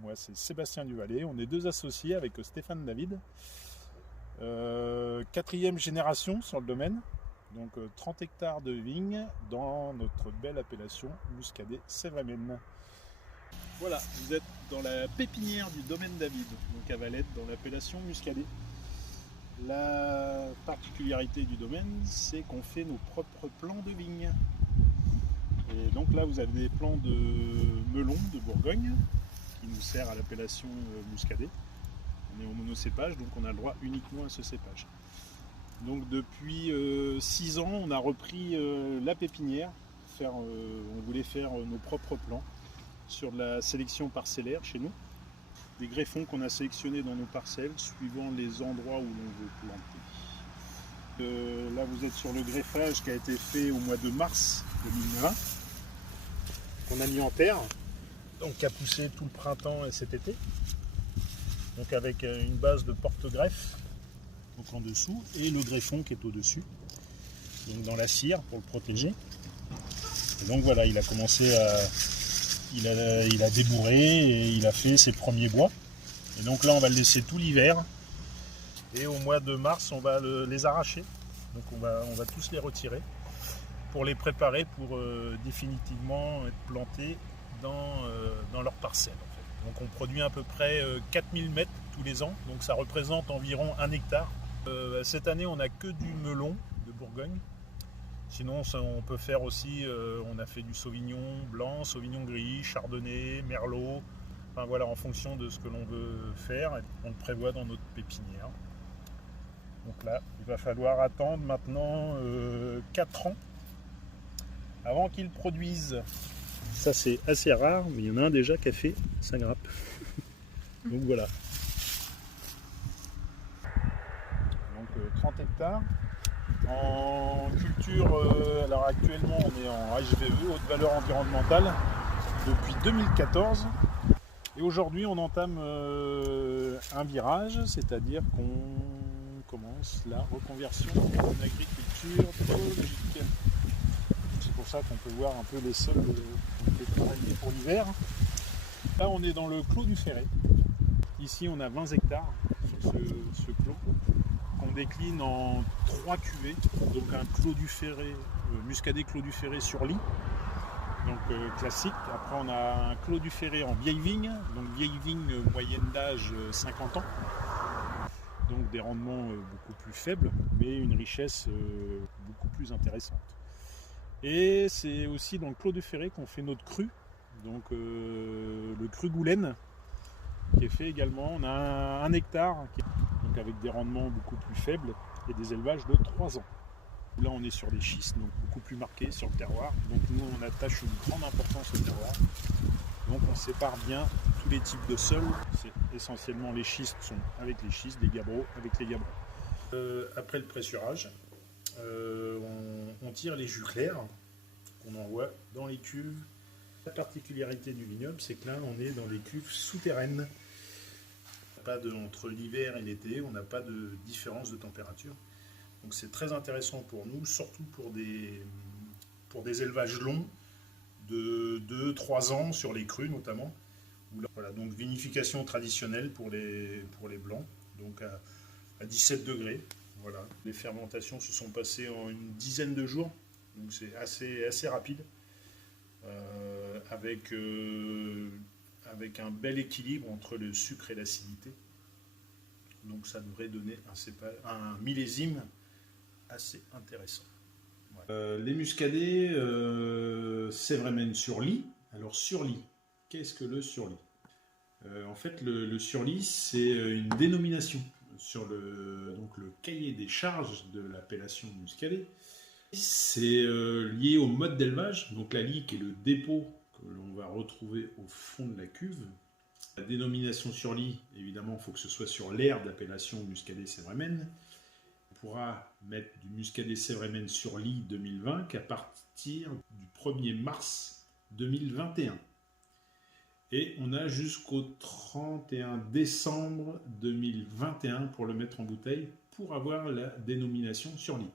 moi c'est Sébastien Duvallée, on est deux associés avec Stéphane David. Quatrième génération sur le domaine, donc 30 hectares de vignes dans notre belle appellation Muscadet Sèvres-et-Maine. Voilà, vous êtes dans la pépinière du domaine David, donc à Valette, dans l'appellation Muscadet. La particularité du domaine, c'est qu'on fait nos propres plants de vignes. Et donc là, vous avez des plants de melon de Bourgogne, qui nous sert à l'appellation Muscadet. On est au monocépage, donc on a le droit uniquement à ce cépage. Donc depuis 6 ans, on a repris la pépinière. On voulait faire nos propres plants sur de la sélection parcellaire chez nous. Des greffons qu'on a sélectionnés dans nos parcelles, suivant les endroits où l'on veut planter. Là, vous êtes sur le greffage qui a été fait au mois de mars 2020, qu'on a mis en terre, donc qui a poussé tout le printemps et cet été. Donc avec une base de porte-greffe donc en dessous et le greffon qui est au-dessus, donc dans la cire pour le protéger. Et donc voilà, il a commencé à... Il a débourré et il a fait ses premiers bois. Et donc là, on va le laisser tout l'hiver. Et au mois de mars, on va les arracher. Donc on va tous les retirer pour les préparer pour définitivement être plantés dans leur parcelle. En fait. Donc on produit à peu près 4000 mètres tous les ans. Donc ça représente environ 1 hectare. Cette année, on n'a que du melon de Bourgogne. Sinon, on peut faire aussi, on a fait du sauvignon blanc, sauvignon gris, chardonnay, merlot. Enfin voilà, en fonction de ce que l'on veut faire, on le prévoit dans notre pépinière. Donc là, il va falloir attendre maintenant 4 ans avant qu'ils produisent. Ça, c'est assez rare, mais il y en a un déjà qui a fait 5 grappes. Donc voilà. Donc 30 hectares. En culture, alors actuellement on est en HVE, haute valeur environnementale, depuis 2014. Et aujourd'hui on entame un virage, c'est-à-dire qu'on commence la reconversion en agriculture biologique. C'est pour ça qu'on peut voir un peu les sols qui ont été travaillés pour l'hiver. Là on est dans le clos du Ferret. Ici on a 20 hectares sur ce clos. On décline en 3 cuvées, donc un clos du Ferret, Muscadet Clos du Ferret sur lit, donc classique. Après on a un clos du Ferret en vieille vigne, donc vieille vigne moyenne d'âge 50 ans, donc des rendements beaucoup plus faibles, mais une richesse beaucoup plus intéressante. Et c'est aussi dans le clos du Ferret qu'on fait notre cru, donc le cru Goulaine, qui est fait également. On a 1 hectare donc avec des rendements beaucoup plus faibles et des élevages de 3 ans. Là on est sur des schistes, donc beaucoup plus marqués sur le terroir. Donc nous on attache une grande importance au terroir. Donc on sépare bien tous les types de sols. C'est essentiellement les schistes sont avec les schistes, les gabbros avec les gabbros. Après le pressurage, on tire les jus clairs qu'on envoie dans les cuves. La particularité du vignoble, c'est que là on est dans des cuves souterraines. Entre l'hiver et l'été, on n'a pas de différence de température. Donc c'est très intéressant pour nous, surtout pour des élevages longs de 2-3 ans sur les crus notamment. Voilà, donc vinification traditionnelle pour les blancs, donc à 17 degrés. Voilà. Les fermentations se sont passées en une dizaine de jours, donc c'est assez rapide, avec un bel équilibre entre le sucre et l'acidité. Donc ça devrait donner un millésime assez intéressant. Voilà. Les muscadets Sèvres-et-Maine sur lit. Alors sur lit, qu'est-ce que le sur lit? En fait, le sur lit, c'est une dénomination sur le cahier des charges de l'appellation muscadet. C'est lié au mode d'élevage, donc la lie qui est le dépôt que l'on va retrouver au fond de la cuve. La dénomination sur lit, évidemment, il faut que ce soit sur l'aire d'appellation Muscadet Sèvres-et-Maine. On pourra mettre du Muscadet Sèvres-et-Maine sur lit 2020 qu'à partir du 1er mars 2021. Et on a jusqu'au 31 décembre 2021 pour le mettre en bouteille pour avoir la dénomination sur lit.